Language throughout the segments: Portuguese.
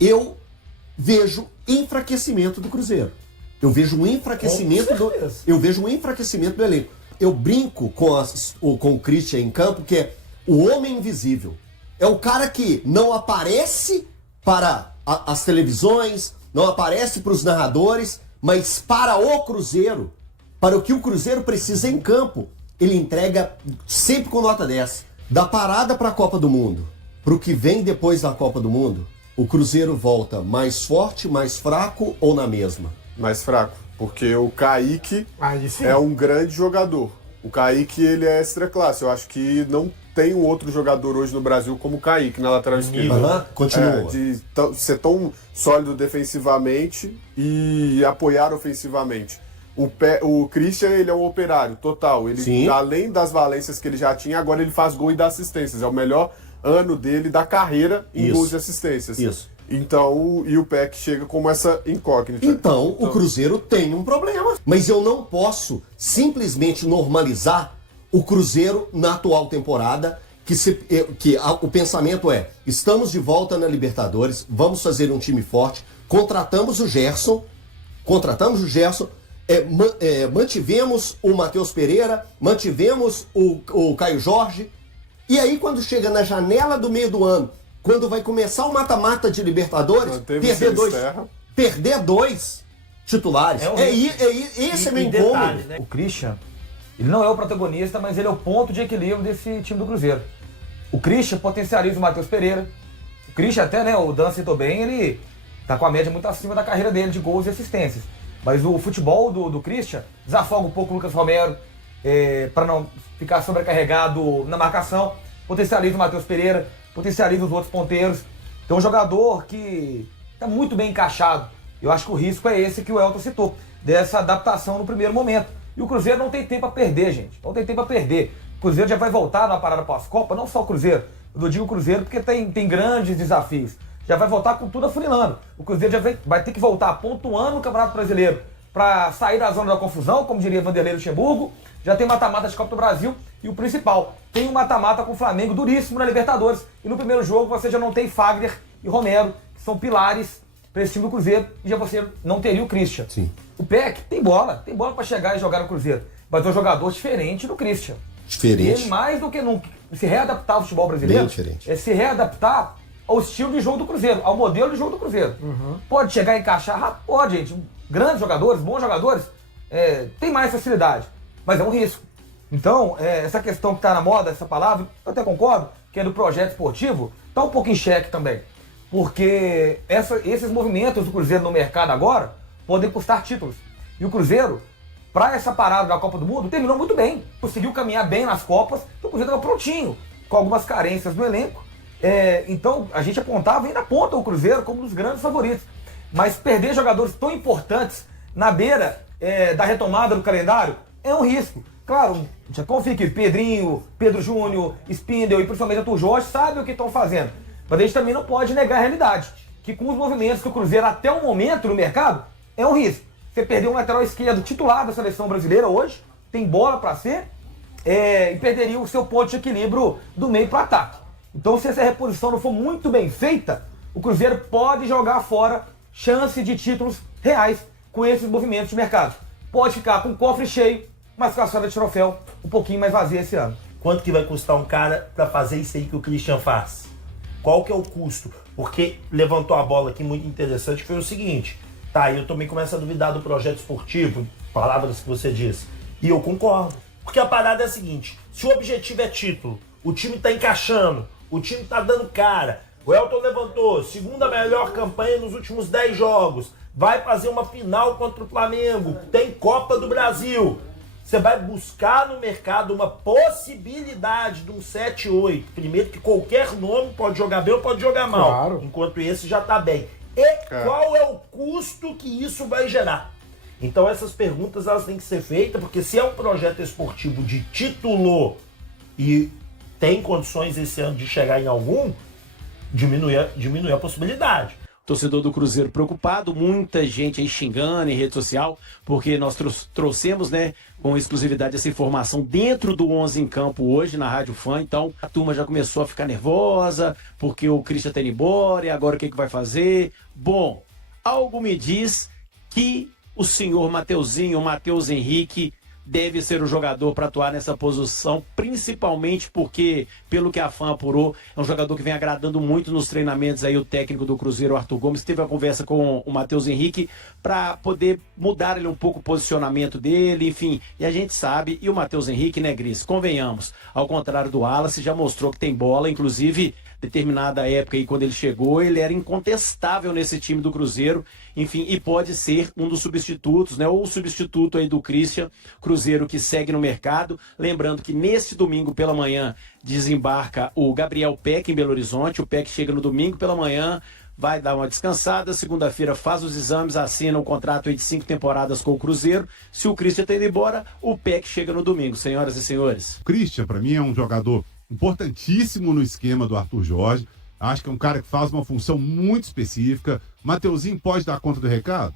eu vejo enfraquecimento do Cruzeiro. Eu vejo um enfraquecimento do elenco. Eu brinco com o Christian em campo, que é o homem invisível. É o cara que não aparece para as televisões, não aparece para os narradores, mas para o Cruzeiro, para o que o Cruzeiro precisa em campo, ele entrega sempre com nota 10. Da parada para a Copa do Mundo, para o que vem depois da Copa do Mundo, o Cruzeiro volta mais forte, mais fraco ou na mesma? Mais fraco, porque o Kaique é um grande jogador. O Kaique, ele é extra classe. Eu acho que não tem um outro jogador hoje no Brasil como o Kaique na lateral esquerda. Continua. De ser tão sólido defensivamente e apoiar ofensivamente. O Christian, ele é um operário total. Ele, além das valências que ele já tinha, agora ele faz gol e dá assistências. É o melhor ano dele da carreira em gols e assistências. Isso. Então, e o Peck chega como essa incógnita. Então, o Cruzeiro tem um problema. Mas eu não posso simplesmente normalizar o Cruzeiro na atual temporada, o pensamento é, estamos de volta na Libertadores, vamos fazer um time forte, contratamos o Gerson, mantivemos o Matheus Pereira, mantivemos o Caio Jorge, e aí quando chega na janela do meio do ano, quando vai começar o mata-mata de Libertadores, perder dois titulares. Esse é meu incômodo. Né? O Christian, ele não é o protagonista, mas ele é o ponto de equilíbrio desse time do Cruzeiro. O Christian potencializa o Matheus Pereira. O Christian até, né, o Dan citou bem, ele tá com a média muito acima da carreira dele de gols e assistências. Mas o futebol do Christian desafoga um pouco o Lucas Romero, para não ficar sobrecarregado na marcação. Potencializa o Matheus Pereira, potencializa os outros ponteiros. Então um jogador que está muito bem encaixado. Eu acho que o risco é esse que o Elton citou, dessa adaptação no primeiro momento. E o Cruzeiro não tem tempo a perder, gente. Não tem tempo a perder. O Cruzeiro já vai voltar na parada pós-Copa, não só o Cruzeiro. Eu digo o Cruzeiro porque tem grandes desafios. Já vai voltar com tudo afunilando. O Cruzeiro já vai ter que voltar pontuando no Campeonato Brasileiro para sair da zona da confusão, como diria Vanderlei Luxemburgo. Já tem mata-mata de Copa do Brasil e o principal, tem um mata-mata com o Flamengo duríssimo na Libertadores. E no primeiro jogo você já não tem Fagner e Romero, que são pilares para esse time do Cruzeiro, e já você não teria o Christian. Sim. O Peck tem bola para chegar e jogar no Cruzeiro. Mas é um jogador diferente do Christian. Diferente. Ele, mais do que nunca, se readaptar ao futebol brasileiro, bem diferente. É se readaptar ao estilo de jogo do Cruzeiro, ao modelo de jogo do Cruzeiro. Pode chegar e encaixar? Pode, gente. Grandes jogadores, bons jogadores, tem mais facilidade. Mas é um risco. Então, essa questão que está na moda, essa palavra, eu até concordo, que é do projeto esportivo, está um pouco em xeque também. Porque esses movimentos do Cruzeiro no mercado agora podem custar títulos. E o Cruzeiro, para essa parada da Copa do Mundo, terminou muito bem. Conseguiu caminhar bem nas Copas, então o Cruzeiro estava prontinho, com algumas carências no elenco. Então, a gente apontava e ainda aponta o Cruzeiro como um dos grandes favoritos. Mas perder jogadores tão importantes na beira da retomada do calendário é um risco. Claro, já confia que Pedrinho, Pedro Júnior, Spindel e principalmente Arthur Jorge sabem o que estão fazendo. Mas a gente também não pode negar a realidade, que com os movimentos que o Cruzeiro até o momento no mercado, é um risco. Você perdeu um lateral esquerdo titular da seleção brasileira hoje, tem bola para ser, e perderia o seu ponto de equilíbrio do meio para o ataque. Então, se essa reposição não for muito bem feita, o Cruzeiro pode jogar fora chance de títulos reais com esses movimentos de mercado. Pode ficar com o cofre cheio, mas com a sala de troféu um pouquinho mais vazia esse ano. Quanto que vai custar um cara para fazer isso aí que o Christian faz? Qual que é o custo? Porque levantou a bola aqui muito interessante, que foi o seguinte. Tá, eu também começo a duvidar do projeto esportivo, palavras que você disse. E eu concordo. Porque a parada é a seguinte, se o objetivo é título, o time tá encaixando, o time tá dando cara, o Elton levantou, segunda melhor campanha nos últimos 10 jogos, vai fazer uma final contra o Flamengo, tem Copa do Brasil. Você vai buscar no mercado uma possibilidade de um 7-8. Primeiro que qualquer nome pode jogar bem ou pode jogar mal. Claro. Enquanto esse já tá bem. E qual é o custo que isso vai gerar? Então essas perguntas elas têm que ser feitas, porque se é um projeto esportivo de título e tem condições esse ano de chegar em algum, diminuir a possibilidade. torcedor do Cruzeiro preocupado, muita gente aí xingando em rede social, porque nós trouxemos, né, com exclusividade essa informação dentro do 11 em campo hoje na Rádio Fã. Então a turma já começou a ficar nervosa, porque o Christian tá indo embora e agora o que vai fazer? Bom, algo me diz que o senhor Mateuzinho, o Matheus Henrique, deve ser o jogador para atuar nessa posição, principalmente porque, pelo que a Fã apurou, é um jogador que vem agradando muito nos treinamentos aí o técnico do Cruzeiro, Arthur Gomes, teve a conversa com o Matheus Henrique para poder mudar ele um pouco o posicionamento dele, enfim, e a gente sabe, e o Matheus Henrique, né, Gris, convenhamos, ao contrário do Wallace, já mostrou que tem bola, inclusive determinada época aí, quando ele chegou, ele era incontestável nesse time do Cruzeiro, enfim, e pode ser um dos substitutos, né, ou o substituto aí do Christian, Cruzeiro que segue no mercado, lembrando que neste domingo pela manhã desembarca o Gabriel Peck em Belo Horizonte, o Peck chega no domingo pela manhã, vai dar uma descansada, segunda-feira faz os exames, assina um contrato aí de 5 temporadas com o Cruzeiro, se o Christian tá indo embora, o Peck chega no domingo, senhoras e senhores. O Christian, para mim, é um jogador importantíssimo no esquema do Arthur Jorge. Acho que é um cara que faz uma função muito específica. Mateuzinho pode dar conta do recado?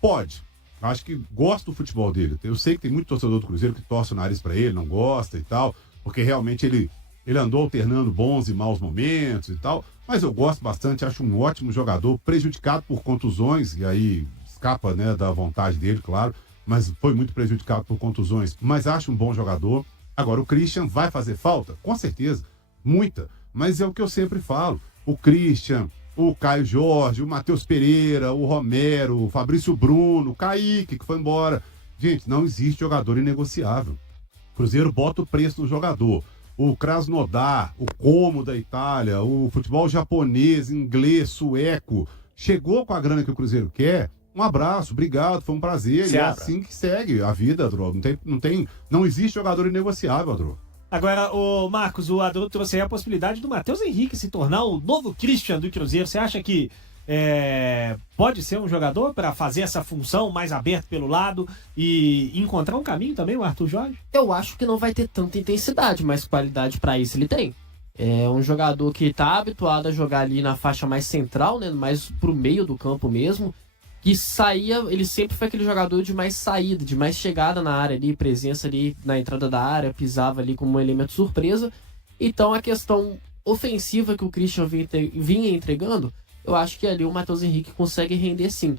Pode. Acho que gosto do futebol dele. Eu sei que tem muito torcedor do Cruzeiro que torce o nariz pra ele, não gosta e tal, porque realmente ele andou alternando bons e maus momentos e tal, mas eu gosto bastante, acho um ótimo jogador, prejudicado por contusões, e aí escapa, né, da vontade dele, claro, mas foi muito prejudicado por contusões, mas acho um bom jogador. Agora, o Christian vai fazer falta? Com certeza, muita. Mas é o que eu sempre falo. O Christian, o Caio Jorge, o Matheus Pereira, o Romero, o Fabrício Bruno, o Kaique, que foi embora. Gente, não existe jogador inegociável. O Cruzeiro bota o preço do jogador. O Krasnodar, o Como da Itália, o futebol japonês, inglês, sueco, chegou com a grana que o Cruzeiro quer. Um abraço, obrigado, foi um prazer. E é assim que segue a vida, Adro. Não existe jogador inegociável, Adro. Agora, o Marcos, o Adro trouxe aí a possibilidade do Matheus Henrique se tornar o novo Christian do Cruzeiro. Você acha que pode ser um jogador para fazer essa função mais aberta pelo lado e encontrar um caminho também, o Arthur Jorge? Eu acho que não vai ter tanta intensidade, mas qualidade para isso ele tem. É um jogador que está habituado a jogar ali na faixa mais central, né, mais pro meio do campo mesmo. Que saía, ele sempre foi aquele jogador de mais saída, de mais chegada na área ali, presença ali na entrada da área, pisava ali como um elemento surpresa. Então a questão ofensiva que o Christian vinha entregando, eu acho que ali o Matheus Henrique consegue render sim.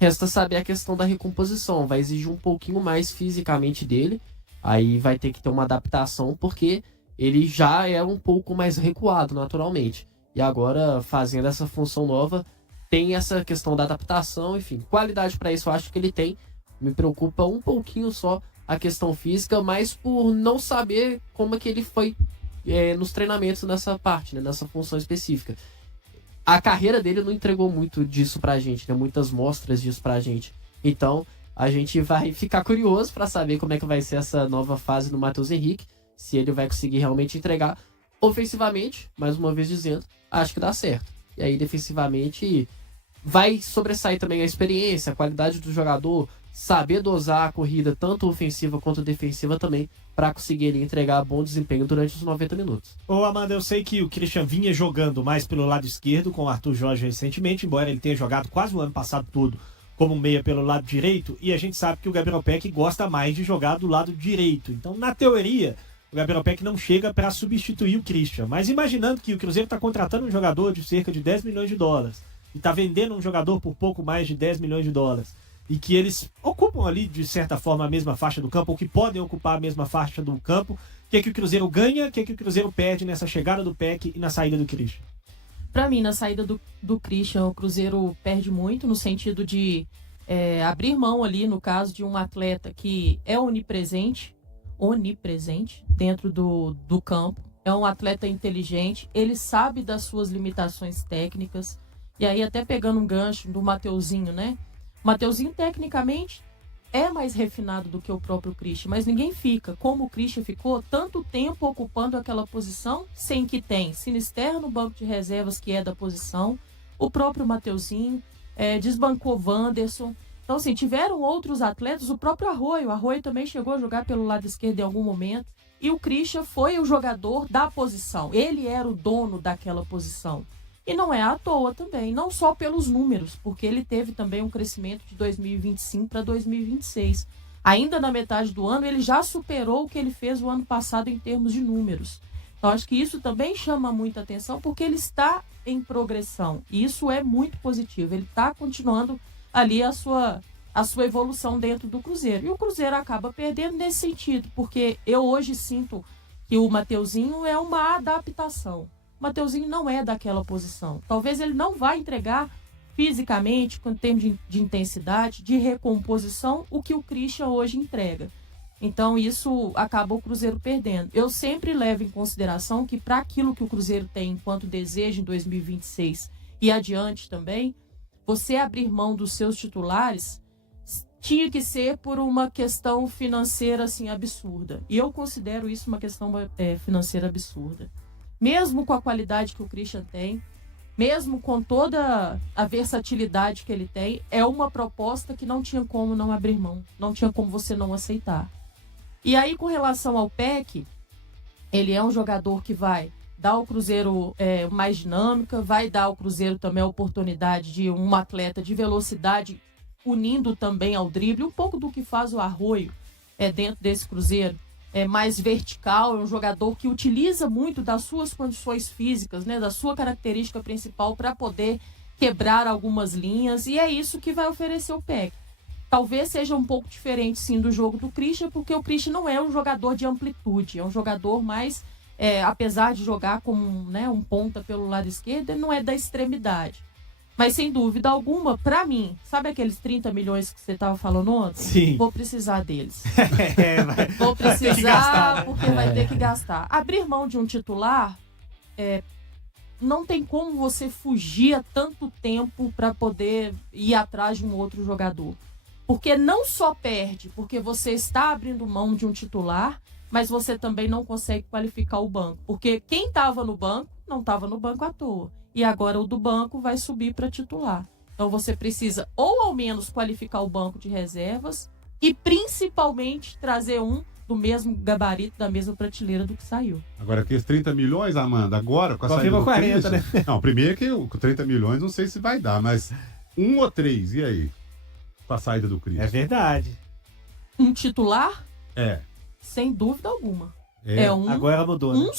Resta saber a questão da recomposição, vai exigir um pouquinho mais fisicamente dele, aí vai ter que ter uma adaptação, porque ele já é um pouco mais recuado naturalmente. E agora, fazendo essa função nova, tem essa questão da adaptação, enfim, qualidade para isso eu acho que ele tem. Me preocupa um pouquinho só a questão física, mas por não saber como é que ele foi nos treinamentos nessa parte, né, nessa função específica. A carreira dele não entregou muito disso pra gente, né, muitas mostras disso pra gente. Então, a gente vai ficar curioso para saber como é que vai ser essa nova fase do Matheus Henrique, se ele vai conseguir realmente entregar ofensivamente, mais uma vez dizendo, acho que dá certo. E aí, defensivamente, vai sobressair também a experiência, a qualidade do jogador, saber dosar a corrida, tanto ofensiva quanto defensiva também, para conseguir ele entregar bom desempenho durante os 90 minutos. Ô Amanda, eu sei que o Christian vinha jogando mais pelo lado esquerdo com o Arthur Jorge recentemente, embora ele tenha jogado quase o ano passado todo como meia pelo lado direito, e a gente sabe que o Gabriel Peck gosta mais de jogar do lado direito. Então, na teoria, o Gabriel Peck não chega para substituir o Christian. Mas imaginando que o Cruzeiro está contratando um jogador de cerca de 10 milhões de dólares, e está vendendo um jogador por pouco mais de 10 milhões de dólares, e que eles ocupam ali, de certa forma, a mesma faixa do campo, ou que podem ocupar a mesma faixa do campo, o que é que o Cruzeiro ganha, o que é que o Cruzeiro perde nessa chegada do Peck e na saída do Christian? Para mim, na saída do Christian, o Cruzeiro perde muito, no sentido de abrir mão ali, no caso de um atleta que é onipresente dentro do campo, é um atleta inteligente, ele sabe das suas limitações técnicas. E aí, até pegando um gancho do Mateuzinho, né? O Mateuzinho, tecnicamente, é mais refinado do que o próprio Christian, mas ninguém fica, como o Christian ficou, tanto tempo ocupando aquela posição, sem que tem Sinisterra no banco de reservas, que é da posição, o próprio Mateuzinho, desbancou Wanderson. Então, assim, tiveram outros atletas, o próprio Arroio também chegou a jogar pelo lado esquerdo em algum momento, e o Christian foi o jogador da posição, ele era o dono daquela posição. E não é à toa também, não só pelos números, porque ele teve também um crescimento de 2025 para 2026. Ainda na metade do ano, ele já superou o que ele fez o ano passado em termos de números. Então, acho que isso também chama muita atenção, porque ele está em progressão. E isso é muito positivo. Ele está continuando ali a sua evolução dentro do Cruzeiro. E o Cruzeiro acaba perdendo nesse sentido, porque eu hoje sinto que o Mateuzinho é uma adaptação. O Mateuzinho não é daquela posição. Talvez ele não vá entregar fisicamente, em termos de intensidade, de recomposição, o que o Christian hoje entrega. Então, isso acaba o Cruzeiro perdendo. Eu sempre levo em consideração que, para aquilo que o Cruzeiro tem enquanto desejo em 2026 e adiante também, você abrir mão dos seus titulares tinha que ser por uma questão financeira assim, absurda. E eu considero isso uma questão financeira absurda. Mesmo com a qualidade que o Christian tem, mesmo com toda a versatilidade que ele tem, é uma proposta que não tinha como não abrir mão, não tinha como você não aceitar. E aí, com relação ao PEC, ele é um jogador que vai dar ao Cruzeiro mais dinâmica, vai dar ao Cruzeiro também a oportunidade de um atleta de velocidade, unindo também ao drible, um pouco do que faz o Arroio dentro desse Cruzeiro. É mais vertical, é um jogador que utiliza muito das suas condições físicas, né, da sua característica principal para poder quebrar algumas linhas, e é isso que vai oferecer o PEC. Talvez seja um pouco diferente, sim, do jogo do Christian, porque o Christian não é um jogador de amplitude, é um jogador mais, apesar de jogar como um ponta pelo lado esquerdo, ele não é da extremidade. Mas, sem dúvida alguma, pra mim, sabe aqueles 30 milhões que você estava falando ontem? Sim. Vou precisar deles. Vou vai ter que precisar, gastar, né? porque vai ter que gastar. Abrir mão de um titular, não tem como você fugir a tanto tempo para poder ir atrás de um outro jogador. Porque não só perde, porque você está abrindo mão de um titular, mas você também não consegue qualificar o banco. Porque quem estava no banco, não estava no banco à toa. E agora o do banco vai subir para titular. Então você precisa ou ao menos qualificar o banco de reservas e principalmente trazer um do mesmo gabarito, da mesma prateleira do que saiu. Agora, aqueles 30 milhões, Amanda, agora com a saída Confirma do 40, Christian... né? Não, primeiro que com 30 milhões não sei se vai dar, mas 1 ou 3, e aí? Com a saída do Christian. É verdade. Um titular? Sem dúvida alguma. Agora mudou, né?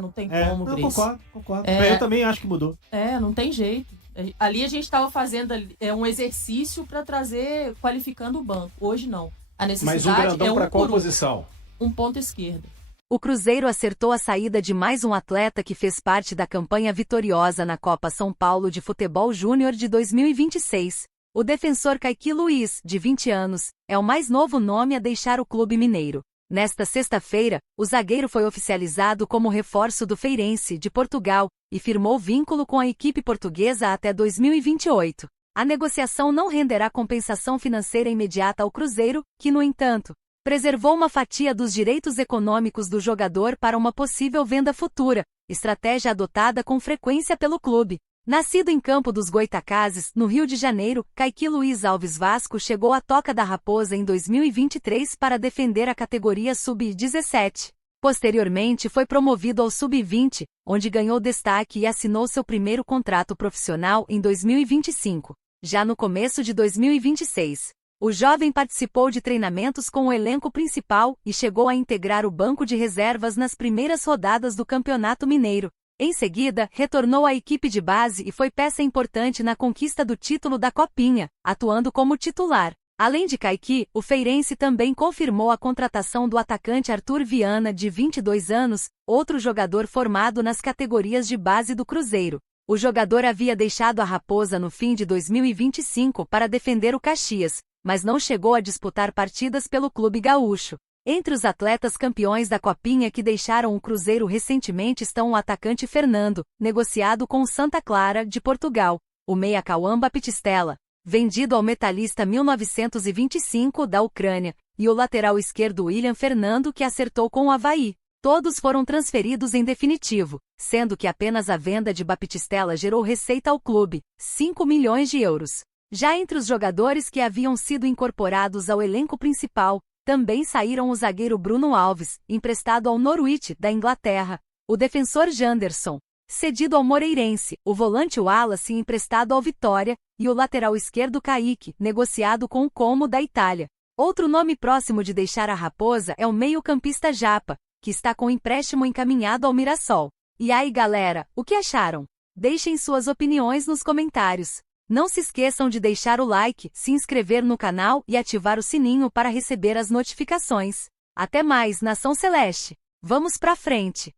Não tem como, Grace. Concordo. Eu também acho que mudou. Não tem jeito. Ali a gente estava fazendo um exercício para trazer, qualificando o banco. Hoje não. A necessidade Mas o grandão para qual posição? Um ponto esquerda. O Cruzeiro acertou a saída de mais um atleta que fez parte da campanha vitoriosa na Copa São Paulo de Futebol Júnior de 2026. O defensor Kaique Luiz, de 20 anos, é o mais novo nome a deixar o clube mineiro. Nesta sexta-feira, o zagueiro foi oficializado como reforço do Feirense, de Portugal, e firmou vínculo com a equipe portuguesa até 2028. A negociação não renderá compensação financeira imediata ao Cruzeiro, que, no entanto, preservou uma fatia dos direitos econômicos do jogador para uma possível venda futura, estratégia adotada com frequência pelo clube. Nascido em Campo dos Goitacazes, no Rio de Janeiro, Kaique Luiz Alves Vasco chegou à Toca da Raposa em 2023 para defender a categoria Sub-17. Posteriormente foi promovido ao Sub-20, onde ganhou destaque e assinou seu primeiro contrato profissional em 2025. Já no começo de 2026, o jovem participou de treinamentos com o elenco principal e chegou a integrar o banco de reservas nas primeiras rodadas do Campeonato Mineiro. Em seguida, retornou à equipe de base e foi peça importante na conquista do título da Copinha, atuando como titular. Além de Kaique, o Feirense também confirmou a contratação do atacante Arthur Viana, de 22 anos, outro jogador formado nas categorias de base do Cruzeiro. O jogador havia deixado a Raposa no fim de 2025 para defender o Caxias, mas não chegou a disputar partidas pelo clube gaúcho. Entre os atletas campeões da Copinha que deixaram o Cruzeiro recentemente estão o atacante Fernando, negociado com o Santa Clara, de Portugal, o meia Cauã Baptistella, vendido ao Metalista 1925 da Ucrânia, e o lateral esquerdo William Fernando, que acertou com o Avaí. Todos foram transferidos em definitivo, sendo que apenas a venda de Baptistella gerou receita ao clube, 5 milhões de euros. Já entre os jogadores que haviam sido incorporados ao elenco principal, também saíram o zagueiro Bruno Alves, emprestado ao Norwich, da Inglaterra, o defensor Janderson, cedido ao Moreirense, o volante Wallace emprestado ao Vitória, e o lateral esquerdo Kaique, negociado com o Como da Itália. Outro nome próximo de deixar a Raposa é o meio-campista Japa, que está com empréstimo encaminhado ao Mirassol. E aí, galera, o que acharam? Deixem suas opiniões nos comentários. Não se esqueçam de deixar o like, se inscrever no canal e ativar o sininho para receber as notificações. Até mais, Nação Celeste! Vamos pra frente!